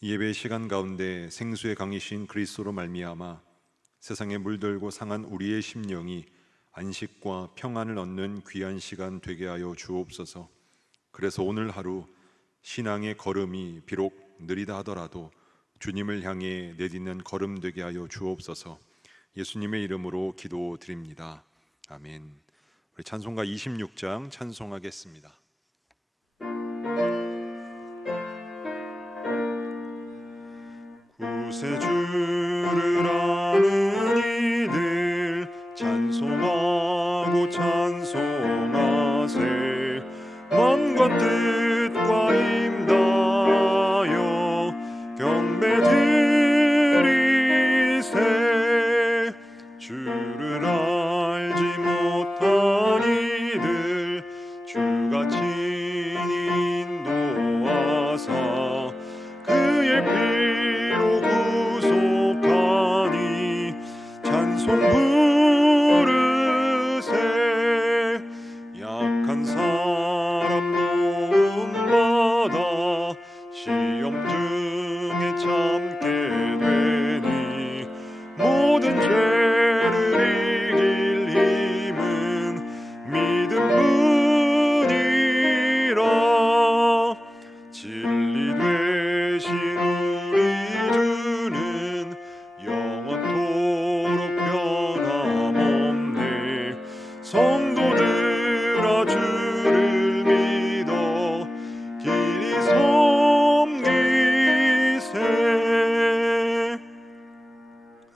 예배 시간 가운데 생수의 강이신 그리스도로 말미암아 세상에 물들고 상한 우리의 심령이 안식과 평안을 얻는 귀한 시간 되게 하여 주옵소서. 그래서 오늘 하루 신앙의 걸음이 비록 느리다 하더라도 주님을 향해 내딛는 걸음 되게 하여 주옵소서. 예수님의 이름으로 기도드립니다. 아멘. 우리 찬송가 26장 찬송하겠습니다. 구세주를 아는 이들 찬송하고 찬송하세. 마음과 뜻과 힘다하여 경배드리세. 주를 알지 못한 이들 주가 친히 인도하사 그의 피로 구속하니 찬송 부르세. 약한 사람 도움받아 시험 중에 참게 되니 모든 죄를 이길 힘은 믿음뿐이라. 진리 되신 우리 주는 영원토록 변함없네. 성도들아 주를 믿어 길이 섬기세.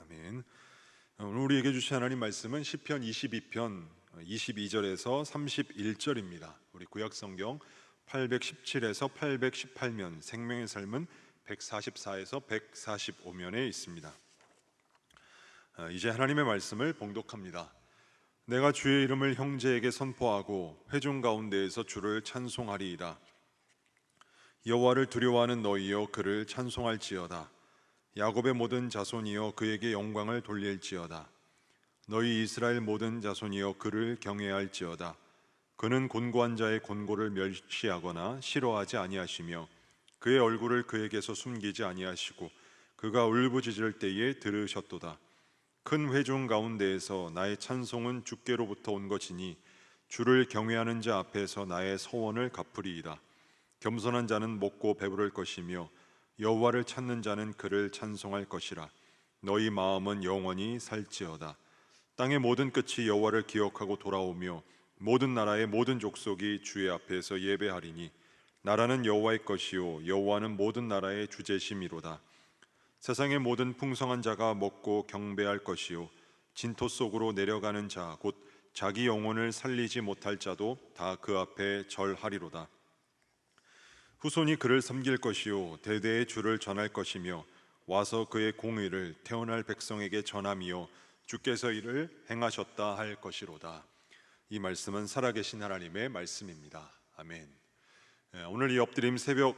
아멘. 오늘 우리에게 주신 하나님 말씀은 시편 22편 22절에서 31절입니다. 우리 구약성경 817에서 818면, 생명의 삶은 144에서 145면에 있습니다. 이제 하나님의 말씀을 봉독합니다. 내가 주의 이름을 형제에게 선포하고 회중 가운데에서 주를 찬송하리이다. 여호와를 두려워하는 너희여 그를 찬송할지어다. 야곱의 모든 자손이여 그에게 영광을 돌릴지어다. 너희 이스라엘 모든 자손이여 그를 경외할지어다. 그는 곤고한 자의 곤고를 멸시하거나 싫어하지 아니하시며 그의 얼굴을 그에게서 숨기지 아니하시고 그가 울부짖을 때에 들으셨도다. 큰 회중 가운데에서 나의 찬송은 주께로부터 온 것이니 주를 경외하는 자 앞에서 나의 서원을 갚으리이다. 겸손한 자는 먹고 배부를 것이며 여호와를 찾는 자는 그를 찬송할 것이라. 너희 마음은 영원히 살지어다. 땅의 모든 끝이 여호와를 기억하고 돌아오며 모든 나라의 모든 족속이 주의 앞에서 예배하리니 나라는 여호와의 것이요 여호와는 모든 나라의 주제심이로다. 세상의 모든 풍성한 자가 먹고 경배할 것이요 진토 속으로 내려가는 자 곧 자기 영혼을 살리지 못할 자도 다 그 앞에 절하리로다. 후손이 그를 섬길 것이요 대대의 주를 전할 것이며 와서 그의 공의를 태어날 백성에게 전함이요 주께서 이를 행하셨다 할 것이로다. 이 말씀은 살아계신 하나님의 말씀입니다. 아멘. 오늘 이 엎드림 새벽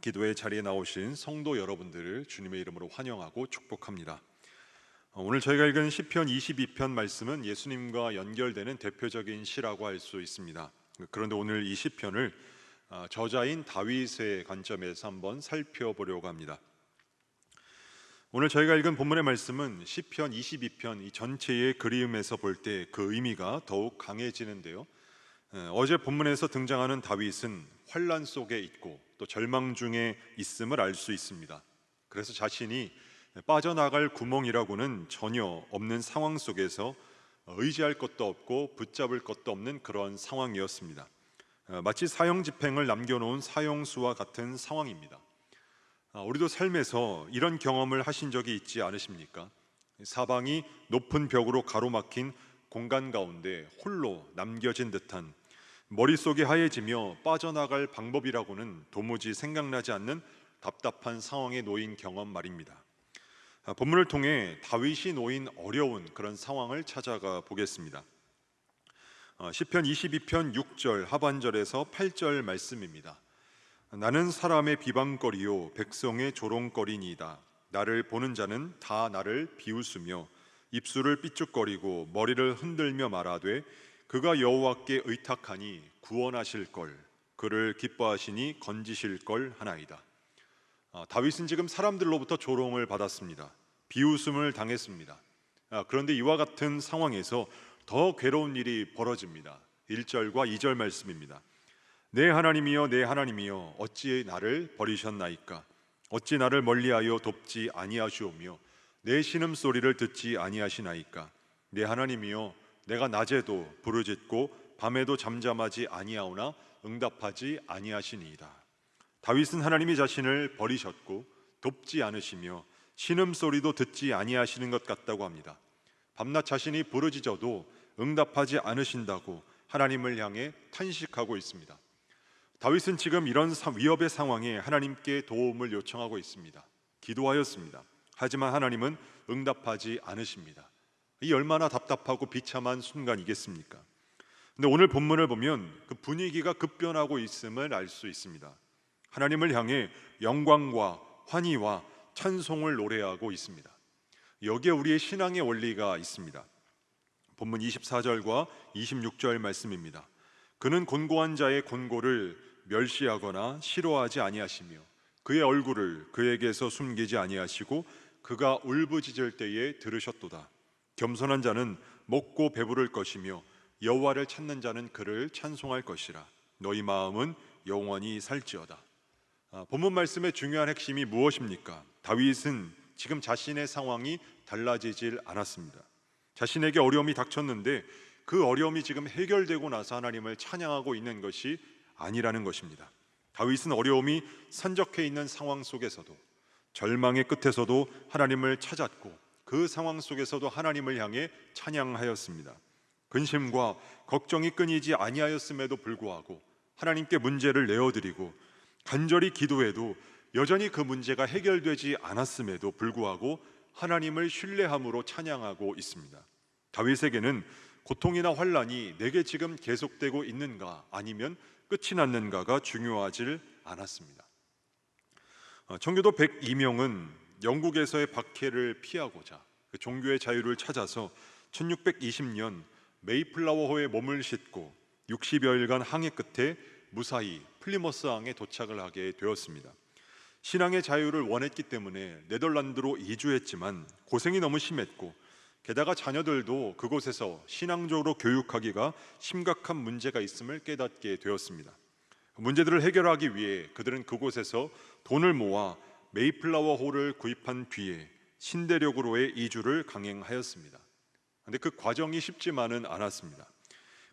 기도의 자리에 나오신 성도 여러분들을 주님의 이름으로 환영하고 축복합니다. 오늘 저희가 읽은 시편 22편 말씀은 예수님과 연결되는 대표적인 시라고 할 수 있습니다. 그런데 오늘 이 시편을 저자인 다윗의 관점에서 한번 살펴보려고 합니다. 오늘 저희가 읽은 본문의 말씀은 시편 22편 이 전체의 그림에서 볼 때 그 의미가 더욱 강해지는데요. 어제 본문에서 등장하는 다윗은 환난 속에 있고 또 절망 중에 있음을 알 수 있습니다. 그래서 자신이 빠져나갈 구멍이라고는 전혀 없는 상황 속에서 의지할 것도 없고 붙잡을 것도 없는 그런 상황이었습니다. 마치 사형집행을 남겨놓은 사형수와 같은 상황입니다. 우리도 삶에서 이런 경험을 하신 적이 있지 않으십니까? 사방이 높은 벽으로 가로막힌 공간 가운데 홀로 남겨진 듯한, 머릿속이 하얘지며 빠져나갈 방법이라고는 도무지 생각나지 않는 답답한 상황에 놓인 경험 말입니다. 본문을 통해 다윗이 놓인 어려운 그런 상황을 찾아가 보겠습니다. 시편 22편 6절 하반절에서 8절 말씀입니다. 나는 사람의 비방거리요 백성의 조롱거리니이다. 나를 보는 자는 다 나를 비웃으며 입술을 삐죽거리고 머리를 흔들며 말하되 그가 여호와께 의탁하니 구원하실 걸, 그를 기뻐하시니 건지실 걸 하나이다. 다윗은 지금 사람들로부터 조롱을 받았습니다. 비웃음을 당했습니다. 그런데 이와 같은 상황에서 더 괴로운 일이 벌어집니다. 1절과 2절 말씀입니다. 내 하나님이여 내 하나님이여 어찌 나를 버리셨나이까? 어찌 나를 멀리하여 돕지 아니하시오며 내 신음소리를 듣지 아니하시나이까? 내 하나님이여 내가 낮에도 부르짖고 밤에도 잠잠하지 아니하오나 응답하지 아니하시니이다. 다윗은 하나님이 자신을 버리셨고 돕지 않으시며 신음소리도 듣지 아니하시는 것 같다고 합니다. 밤낮 자신이 부르짖어도 응답하지 않으신다고 하나님을 향해 탄식하고 있습니다. 다윗은 지금 이런 위협의 상황에 하나님께 도움을 요청하고 있습니다. 기도하였습니다. 하지만 하나님은 응답하지 않으십니다. 이 얼마나 답답하고 비참한 순간이겠습니까? 근데 오늘 본문을 보면 그 분위기가 급변하고 있음을 알 수 있습니다. 하나님을 향해 영광과 환희와 찬송을 노래하고 있습니다. 여기에 우리의 신앙의 원리가 있습니다. 본문 24절과 26절 말씀입니다. 그는 곤고한 자의 곤고를 멸시하거나 싫어하지 아니하시며 그의 얼굴을 그에게서 숨기지 아니하시고 그가 울부짖을 때에 들으셨도다. 겸손한 자는 먹고 배부를 것이며 여호와를 찾는 자는 그를 찬송할 것이라. 너희 마음은 영원히 살지어다. 본문 말씀의 중요한 핵심이 무엇입니까? 다윗은 지금 자신의 상황이 달라지질 않았습니다. 자신에게 어려움이 닥쳤는데 그 어려움이 지금 해결되고 나서 하나님을 찬양하고 있는 것이 아니라는 것입니다. 다윗은 어려움이 산적해 있는 상황 속에서도 절망의 끝에서도 하나님을 찾았고 그 상황 속에서도 하나님을 향해 찬양하였습니다. 근심과 걱정이 끊이지 아니하였음에도 불구하고 하나님께 문제를 내어드리고 간절히 기도해도 여전히 그 문제가 해결되지 않았음에도 불구하고 하나님을 신뢰함으로 찬양하고 있습니다. 다윗에게는 고통이나 환란이 내게 지금 계속되고 있는가 아니면 끝이 났는가가 중요하질 않았습니다. 청교도 102명은 영국에서의 박해를 피하고자 그 종교의 자유를 찾아서 1620년 메이플라워호에 몸을 싣고 60여일간 항해 끝에 무사히 플리머스항에 도착을 하게 되었습니다. 신앙의 자유를 원했기 때문에 네덜란드로 이주했지만 고생이 너무 심했고 게다가 자녀들도 그곳에서 신앙적으로 교육하기가 심각한 문제가 있음을 깨닫게 되었습니다. 문제들을 해결하기 위해 그들은 그곳에서 돈을 모아 메이플라워호를 구입한 뒤에 신대륙으로의 이주를 강행하였습니다. 그런데 그 과정이 쉽지만은 않았습니다.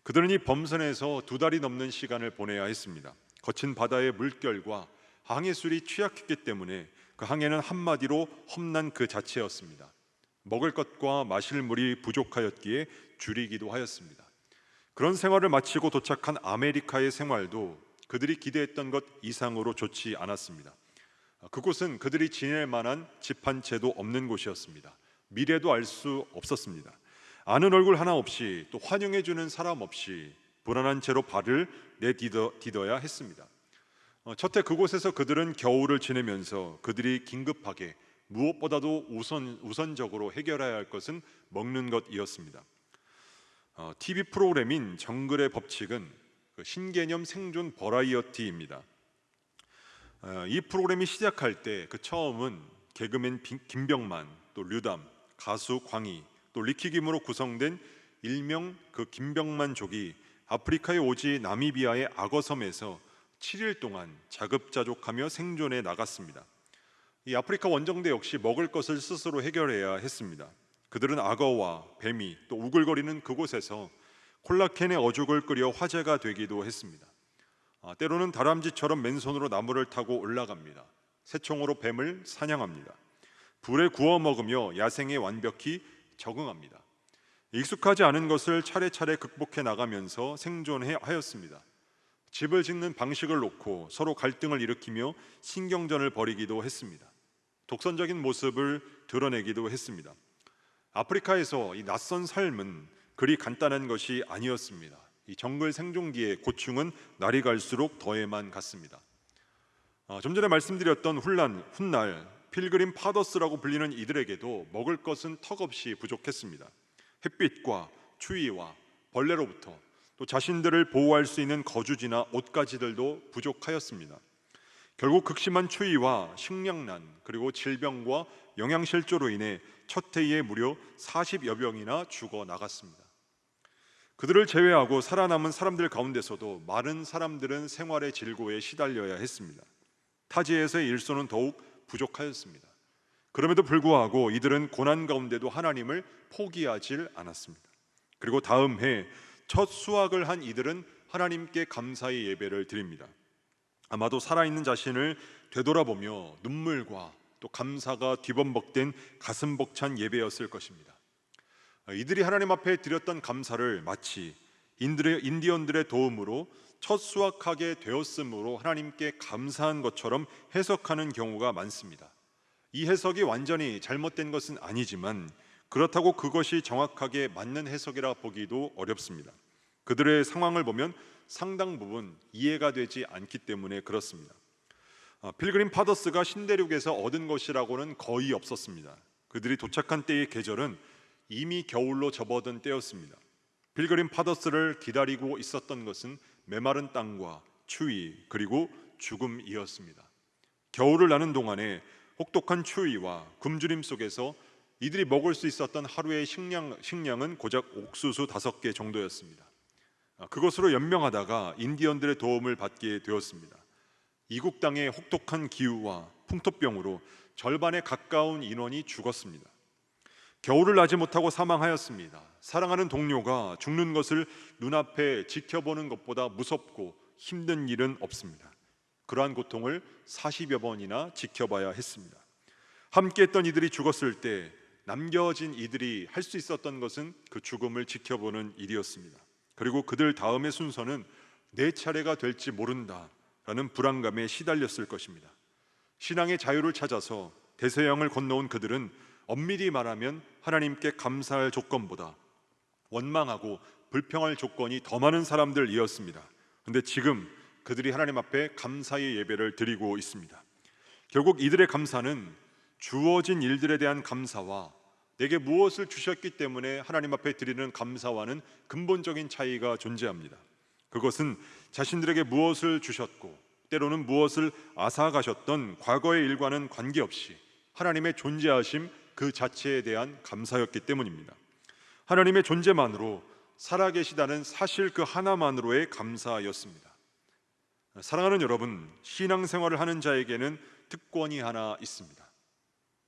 그들은 이 범선에서 2달이 넘는 시간을 보내야 했습니다. 거친 바다의 물결과 항해술이 취약했기 때문에 그 항해는 한마디로 험난 그 자체였습니다. 먹을 것과 마실 물이 부족하였기에 줄이기도 하였습니다. 그런 생활을 마치고 도착한 아메리카의 생활도 그들이 기대했던 것 이상으로 좋지 않았습니다. 그곳은 그들이 지낼 만한 집 한 채도 없는 곳이었습니다. 미래도 알 수 없었습니다. 아는 얼굴 하나 없이 또 환영해주는 사람 없이 불안한 채로 발을 내디뎌야 했습니다. 첫해 그곳에서 그들은 겨울을 지내면서 그들이 긴급하게 무엇보다도 우선적으로 해결해야 할 것은 먹는 것이었습니다. TV 프로그램인 정글의 법칙은 신개념 생존 버라이어티입니다. 이 프로그램이 시작할 때 그 처음은 개그맨 김병만, 또 류담, 가수 광희, 또 리키김으로 구성된 일명 그 김병만족이 아프리카의 오지 나미비아의 악어섬에서 7일 동안 자급자족하며 생존해 나갔습니다. 이 아프리카 원정대 역시 먹을 것을 스스로 해결해야 했습니다. 그들은 악어와 뱀이 또 우글거리는 그곳에서 콜라캔의 어죽을 끓여 화제가 되기도 했습니다. 때로는 다람쥐처럼 맨손으로 나무를 타고 올라갑니다. 새총으로 뱀을 사냥합니다. 불에 구워 먹으며 야생에 완벽히 적응합니다. 익숙하지 않은 것을 차례차례 극복해 나가면서 생존하였습니다. 집을 짓는 방식을 놓고 서로 갈등을 일으키며 신경전을 벌이기도 했습니다. 독선적인 모습을 드러내기도 했습니다. 아프리카에서 이 낯선 삶은 그리 간단한 것이 아니었습니다. 이 정글 생존기의 고충은 날이 갈수록 더해만 갔습니다. 좀 전에 말씀드렸던 훗날 필그림 파더스라고 불리는 이들에게도 먹을 것은 턱없이 부족했습니다. 햇빛과 추위와 벌레로부터 또 자신들을 보호할 수 있는 거주지나 옷가지들도 부족하였습니다. 결국 극심한 추위와 식량난 그리고 질병과 영양실조로 인해 첫 해에 무려 40여 명이나 죽어 나갔습니다. 그들을 제외하고 살아남은 사람들 가운데서도 많은 사람들은 생활의 질고에 시달려야 했습니다. 타지에서의 일손은 더욱 부족하였습니다. 그럼에도 불구하고 이들은 고난 가운데도 하나님을 포기하지 않았습니다. 그리고 다음 해 첫 수확을 한 이들은 하나님께 감사의 예배를 드립니다. 아마도 살아있는 자신을 되돌아보며 눈물과 또 감사가 뒤범벅된 가슴 벅찬 예배였을 것입니다. 이들이 하나님 앞에 드렸던 감사를 마치 인디언들의 도움으로 첫 수확하게 되었으므로 하나님께 감사한 것처럼 해석하는 경우가 많습니다. 이 해석이 완전히 잘못된 것은 아니지만 그렇다고 그것이 정확하게 맞는 해석이라 보기도 어렵습니다. 그들의 상황을 보면 상당 부분 이해가 되지 않기 때문에 그렇습니다. 필그림 파더스가 신대륙에서 얻은 것이라고는 거의 없었습니다. 그들이 도착한 때의 계절은 이미 겨울로 접어든 때였습니다. 필그림 파더스를 기다리고 있었던 것은 메마른 땅과 추위 그리고 죽음이었습니다. 겨울을 나는 동안에 혹독한 추위와 굶주림 속에서 이들이 먹을 수 있었던 하루의 식량은 고작 옥수수 5개 정도였습니다. 그것으로 연명하다가 인디언들의 도움을 받게 되었습니다. 이국 땅의 혹독한 기후와 풍토병으로 절반에 가까운 인원이 죽었습니다. 겨울을 나지 못하고 사망하였습니다. 사랑하는 동료가 죽는 것을 눈앞에 지켜보는 것보다 무섭고 힘든 일은 없습니다. 그러한 고통을 40여 번이나 지켜봐야 했습니다. 함께했던 이들이 죽었을 때 남겨진 이들이 할 수 있었던 것은 그 죽음을 지켜보는 일이었습니다. 그리고 그들 다음의 순서는 내 차례가 될지 모른다라는 불안감에 시달렸을 것입니다. 신앙의 자유를 찾아서 대서양을 건너온 그들은 엄밀히 말하면 하나님께 감사할 조건보다 원망하고 불평할 조건이 더 많은 사람들이었습니다. 그런데 지금 그들이 하나님 앞에 감사의 예배를 드리고 있습니다. 결국 이들의 감사는 주어진 일들에 대한 감사와 내게 무엇을 주셨기 때문에 하나님 앞에 드리는 감사와는 근본적인 차이가 존재합니다. 그것은 자신들에게 무엇을 주셨고 때로는 무엇을 앗아가셨던 과거의 일과는 관계없이 하나님의 존재하심 그 자체에 대한 감사였기 때문입니다. 하나님의 존재만으로 살아계시다는 사실 그 하나만으로의 감사였습니다. 사랑하는 여러분, 신앙생활을 하는 자에게는 특권이 하나 있습니다.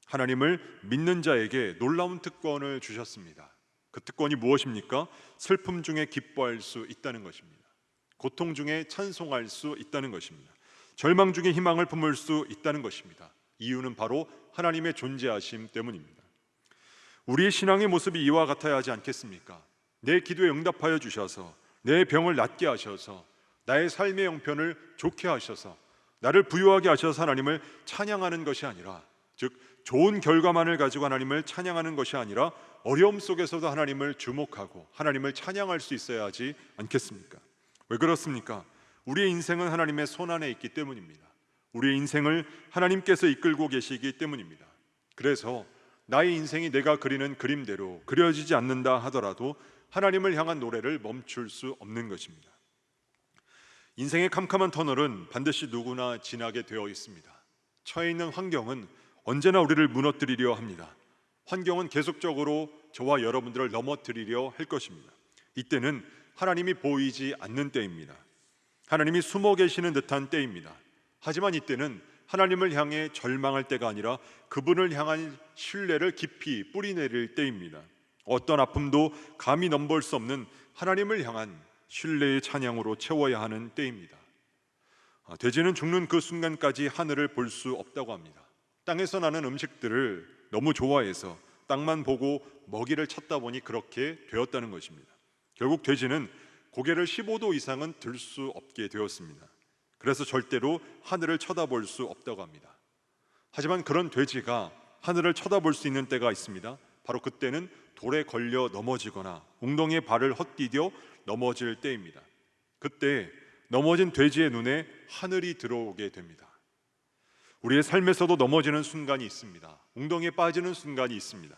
하나님을 믿는 자에게 놀라운 특권을 주셨습니다. 그 특권이 무엇입니까? 슬픔 중에 기뻐할 수 있다는 것입니다. 고통 중에 찬송할 수 있다는 것입니다. 절망 중에 희망을 품을 수 있다는 것입니다. 이유는 바로 하나님의 존재하심 때문입니다. 우리의 신앙의 모습이 이와 같아야 하지 않겠습니까? 내 기도에 응답하여 주셔서 내 병을 낫게 하셔서 나의 삶의 형편을 좋게 하셔서 나를 부유하게 하셔서 하나님을 찬양하는 것이 아니라, 즉 좋은 결과만을 가지고 하나님을 찬양하는 것이 아니라 어려움 속에서도 하나님을 주목하고 하나님을 찬양할 수 있어야 하지 않겠습니까? 왜 그렇습니까? 우리의 인생은 하나님의 손안에 있기 때문입니다. 우리의 인생을 하나님께서 이끌고 계시기 때문입니다. 그래서 나의 인생이 내가 그리는 그림대로 그려지지 않는다 하더라도 하나님을 향한 노래를 멈출 수 없는 것입니다. 인생의 캄캄한 터널은 반드시 누구나 지나게 되어 있습니다. 처해 있는 환경은 언제나 우리를 무너뜨리려 합니다. 환경은 계속적으로 저와 여러분들을 넘어뜨리려 할 것입니다. 이때는 하나님이 보이지 않는 때입니다. 하나님이 숨어 계시는 듯한 때입니다. 하지만 이때는 하나님을 향해 절망할 때가 아니라 그분을 향한 신뢰를 깊이 뿌리내릴 때입니다. 어떤 아픔도 감히 넘볼 수 없는 하나님을 향한 신뢰의 찬양으로 채워야 하는 때입니다. 돼지는 죽는 그 순간까지 하늘을 볼 수 없다고 합니다. 땅에서 나는 음식들을 너무 좋아해서 땅만 보고 먹이를 찾다 보니 그렇게 되었다는 것입니다. 결국 돼지는 고개를 15도 이상은 들 수 없게 되었습니다. 그래서 절대로 하늘을 쳐다볼 수 없다고 합니다. 하지만 그런 돼지가 하늘을 쳐다볼 수 있는 때가 있습니다. 바로 그때는 돌에 걸려 넘어지거나 웅덩이에 발을 헛디뎌 넘어질 때입니다. 그때 넘어진 돼지의 눈에 하늘이 들어오게 됩니다. 우리의 삶에서도 넘어지는 순간이 있습니다. 웅덩이에 빠지는 순간이 있습니다.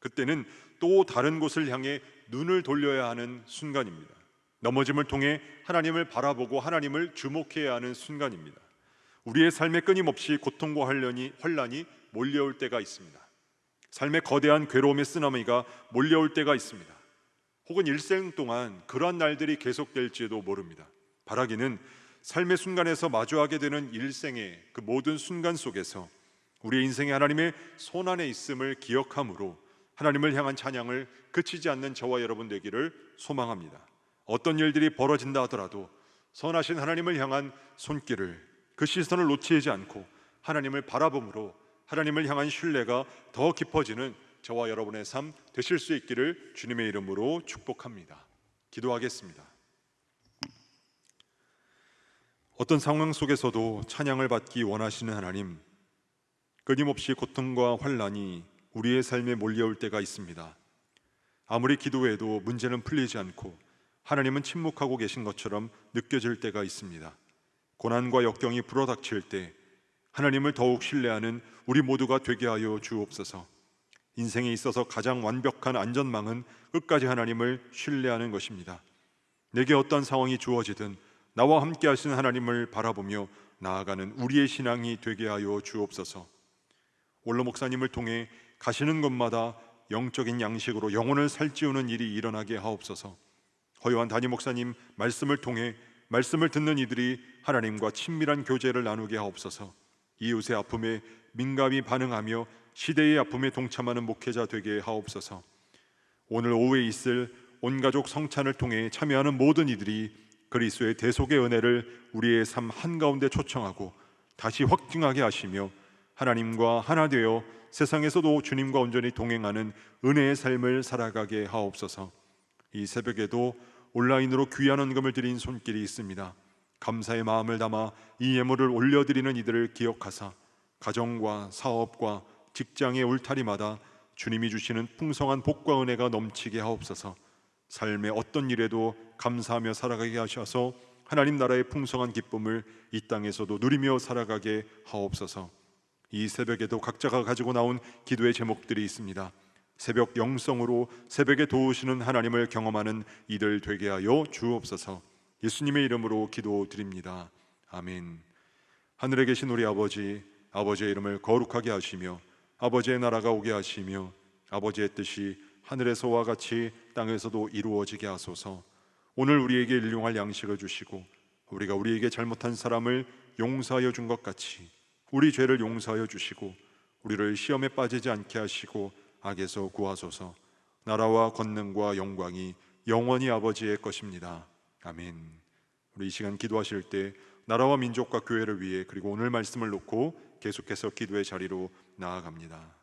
그때는 또 다른 곳을 향해 눈을 돌려야 하는 순간입니다. 넘어짐을 통해 하나님을 바라보고 하나님을 주목해야 하는 순간입니다. 우리의 삶에 끊임없이 고통과 환란이 몰려올 때가 있습니다. 삶의 거대한 괴로움의 쓰나미가 몰려올 때가 있습니다. 혹은 일생 동안 그러한 날들이 계속될지도 모릅니다. 바라기는 삶의 순간에서 마주하게 되는 일생의 그 모든 순간 속에서 우리의 인생에 하나님의 손안에 있음을 기억함으로 하나님을 향한 찬양을 그치지 않는 저와 여러분 되기를 소망합니다. 어떤 일들이 벌어진다 하더라도 선하신 하나님을 향한 손길을, 그 시선을 놓치지 않고 하나님을 바라봄으로 하나님을 향한 신뢰가 더 깊어지는 저와 여러분의 삶 되실 수 있기를 주님의 이름으로 축복합니다. 기도하겠습니다. 어떤 상황 속에서도 찬양을 받기 원하시는 하나님, 끊임없이 고통과 환란이 우리의 삶에 몰려올 때가 있습니다. 아무리 기도해도 문제는 풀리지 않고 하나님은 침묵하고 계신 것처럼 느껴질 때가 있습니다. 고난과 역경이 불어닥칠 때 하나님을 더욱 신뢰하는 우리 모두가 되게 하여 주옵소서. 인생에 있어서 가장 완벽한 안전망은 끝까지 하나님을 신뢰하는 것입니다. 내게 어떤 상황이 주어지든 나와 함께 하시는 하나님을 바라보며 나아가는 우리의 신앙이 되게 하여 주옵소서. 원로 목사님을 통해 가시는 곳마다 영적인 양식으로 영혼을 살찌우는 일이 일어나게 하옵소서. 허요한 담임 목사님 말씀을 통해 말씀을 듣는 이들이 하나님과 친밀한 교제를 나누게 하옵소서. 이웃의 아픔에 민감히 반응하며 시대의 아픔에 동참하는 목회자 되게 하옵소서. 오늘 오후에 있을 온가족 성찬을 통해 참여하는 모든 이들이 그리스도의 대속의 은혜를 우리의 삶 한가운데 초청하고 다시 확증하게 하시며 하나님과 하나 되어 세상에서도 주님과 온전히 동행하는 은혜의 삶을 살아가게 하옵소서. 이 새벽에도 온라인으로 귀한 헌금을 드린 손길이 있습니다. 감사의 마음을 담아 이 예물을 올려드리는 이들을 기억하사 가정과 사업과 직장의 울타리마다 주님이 주시는 풍성한 복과 은혜가 넘치게 하옵소서. 삶의 어떤 일에도 감사하며 살아가게 하셔서 하나님 나라의 풍성한 기쁨을 이 땅에서도 누리며 살아가게 하옵소서. 이 새벽에도 각자가 가지고 나온 기도의 제목들이 있습니다. 새벽 영성으로 새벽에 도우시는 하나님을 경험하는 이들 되게 하여 주옵소서. 예수님의 이름으로 기도드립니다. 아멘. 하늘에 계신 우리 아버지, 아버지의 이름을 거룩하게 하시며 아버지의 나라가 오게 하시며 아버지의 뜻이 하늘에서와 같이 땅에서도 이루어지게 하소서. 오늘 우리에게 일용할 양식을 주시고 우리가 우리에게 잘못한 사람을 용서하여 준 것 같이 우리 죄를 용서하여 주시고 우리를 시험에 빠지지 않게 하시고 악에서 구하소서. 나라와 권능과 영광이 영원히 아버지의 것입니다. 아멘. 우리 이 시간 기도하실 때 나라와 민족과 교회를 위해 그리고 오늘 말씀을 놓고 계속해서 기도의 자리로 나아갑니다.